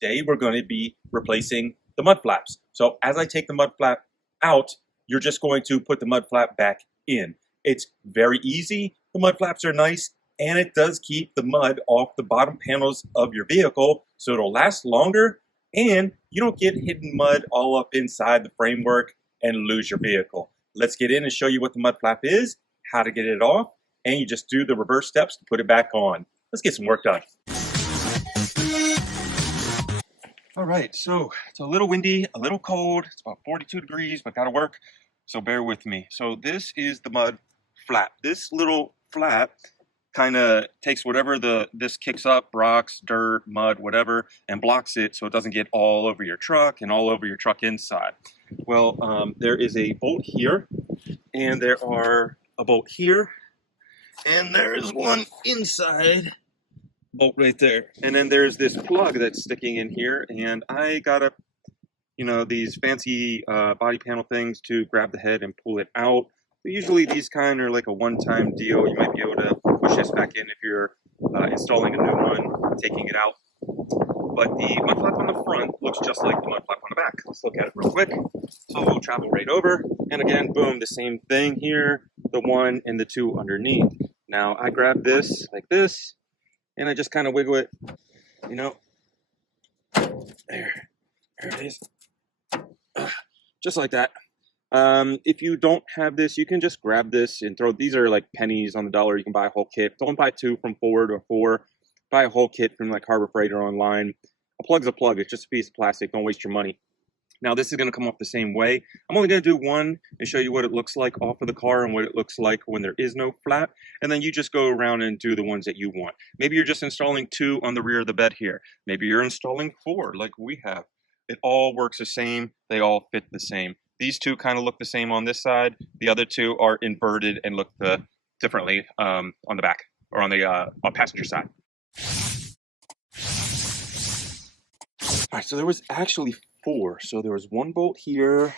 today we're going to be replacing the mud flaps. So as I take the mud flap out, you're just going to put the mud flap back in. It's very easy. The mud flaps are nice, and it does keep the mud off the bottom panels of your vehicle, so it'll last longer, and you don't get hidden mud all up inside the framework and lose your vehicle. Let's get in and show you what the mud flap is, how to get it off, and you just do the reverse steps to put it back on. Let's get some work done. All right, so it's a little windy, a little cold. It's about 42 degrees, but gotta work, so bear with me. So this is the mud flap. This little flap kind of takes whatever this kicks up, rocks, dirt, mud, whatever, and blocks it so it doesn't get all over your truck and all over your truck inside. Well, there is a bolt here, and there are a bolt here, and there is one inside bolt right there, and then there's this plug that's sticking in here, and I got a these fancy body panel things to grab the head and pull it out. But usually these kind are like a one-time deal. You might be able to push this back in if you're installing a new one, taking it out. But the mud flap on the front looks just like the mud flap on the back. Let's look at it real quick. So we'll travel right over, and again, boom, the same thing here, the one and the two underneath. Now I grab this like this, and I just kind of wiggle it, there it is, just like that. If you don't have this, you can just grab this and throw, these are like pennies on the dollar. You can buy a whole kit. Don't buy two from Ford or four. Buy a whole kit from like Harbor Freight or online. A plug's a plug. It's just a piece of plastic. Don't waste your money. Now this is going to come off the same way. I'm only going to do one and show you what it looks like off of the car and what it looks like when there is no flap. And then you just go around and do the ones that you want. Maybe you're just installing two on the rear of the bed here. Maybe you're installing four like we have. It all works the same. They all fit the same. These two kind of look the same on this side. The other two are inverted and look differently on the back or on the passenger side. All right, so there was actually four. So there was one bolt here,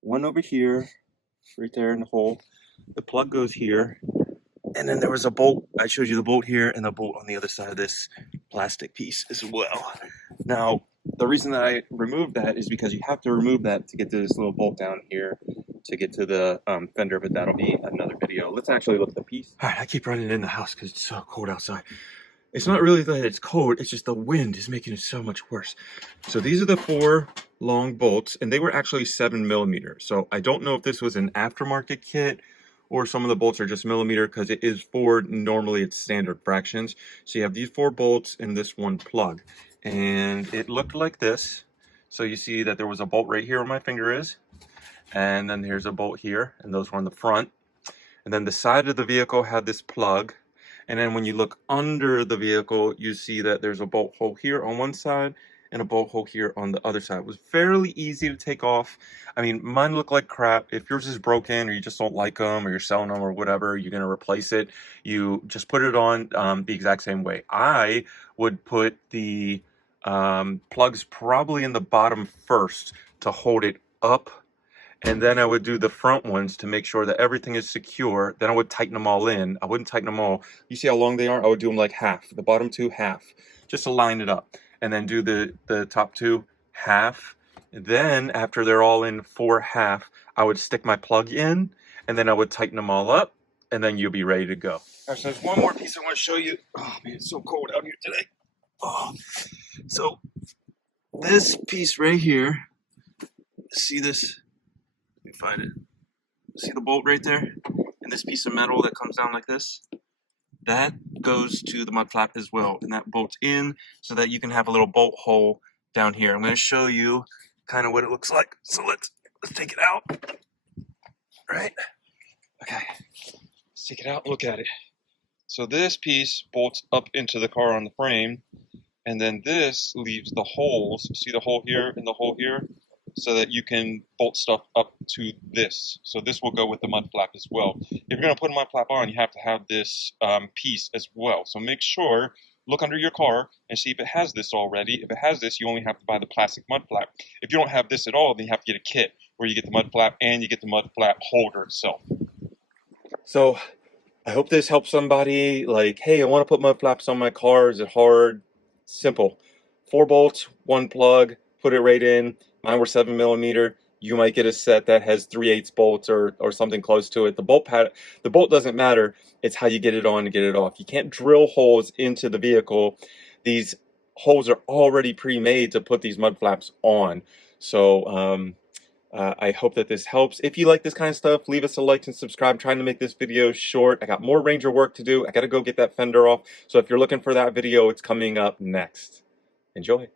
one over here, right there in the hole. The plug goes here. And then there was a bolt. I showed you the bolt here and the bolt on the other side of this plastic piece as well. Now, the reason that I removed that is because you have to remove that to get to this little bolt down here to get to the fender, but that'll be another video. Let's actually look at the piece. All right, I keep running in the house because it's so cold outside. It's not really that it's cold, it's just the wind is making it so much worse. So these are the four long bolts, and they were actually 7mm. So I don't know if this was an aftermarket kit or some of the bolts are just millimeter because it is Ford. Normally it's standard fractions. So you have these four bolts and this one plug. And it looked like this. So you see that there was a bolt right here where my finger is. And then here's a bolt here, and those were on the front. And then the side of the vehicle had this plug. And then when you look under the vehicle, you see that there's a bolt hole here on one side and a bolt hole here on the other side. It was fairly easy to take off. I mean, mine look like crap. If yours is broken or you just don't like them or you're selling them or whatever, you're going to replace it. You just put it on the exact same way. I would put the plugs probably in the bottom first to hold it up. And then I would do the front ones to make sure that everything is secure. Then I would tighten them all in. I wouldn't tighten them all. You see how long they are? I would do them like half. The bottom two, half. Just to line it up. And then do the top two, half. And then after they're all in for half, I would stick my plug in. And then I would tighten them all up. And then you'll be ready to go. All right, so there's one more piece I want to show you. Oh, man, it's so cold out here today. Oh. So this piece right here. See this? Let me find it. See the bolt right there? And this piece of metal that comes down like this? That goes to the mud flap as well. And that bolts in so that you can have a little bolt hole down here. I'm going to show you kind of what it looks like. So let's take it out. Right? Okay. Let's take it out. Look at it. So this piece bolts up into the car on the frame. And then this leaves the holes. See the hole here and the hole here? So that you can bolt stuff up to this. So this will go with the mud flap as well. If you're going to put a mud flap on, you have to have this piece as well. So make sure, look under your car and see if it has this already. If it has this, you only have to buy the plastic mud flap. If you don't have this at all, then you have to get a kit where you get the mud flap and you get the mud flap holder itself. So I hope this helps somebody like, hey, I want to put mud flaps on my car. Is it hard? Simple. 4 bolts, 1 plug, put it right in. Mine were 7mm. You might get a set that has 3/8 bolts or something close to it. The bolt doesn't matter. It's how you get it on and get it off. You can't drill holes into the vehicle. These holes are already pre-made to put these mud flaps on. So I hope that this helps. If you like this kind of stuff, leave us a like and subscribe. I'm trying to make this video short. I got more Ranger work to do. I got to go get that fender off. So if you're looking for that video, it's coming up next. Enjoy.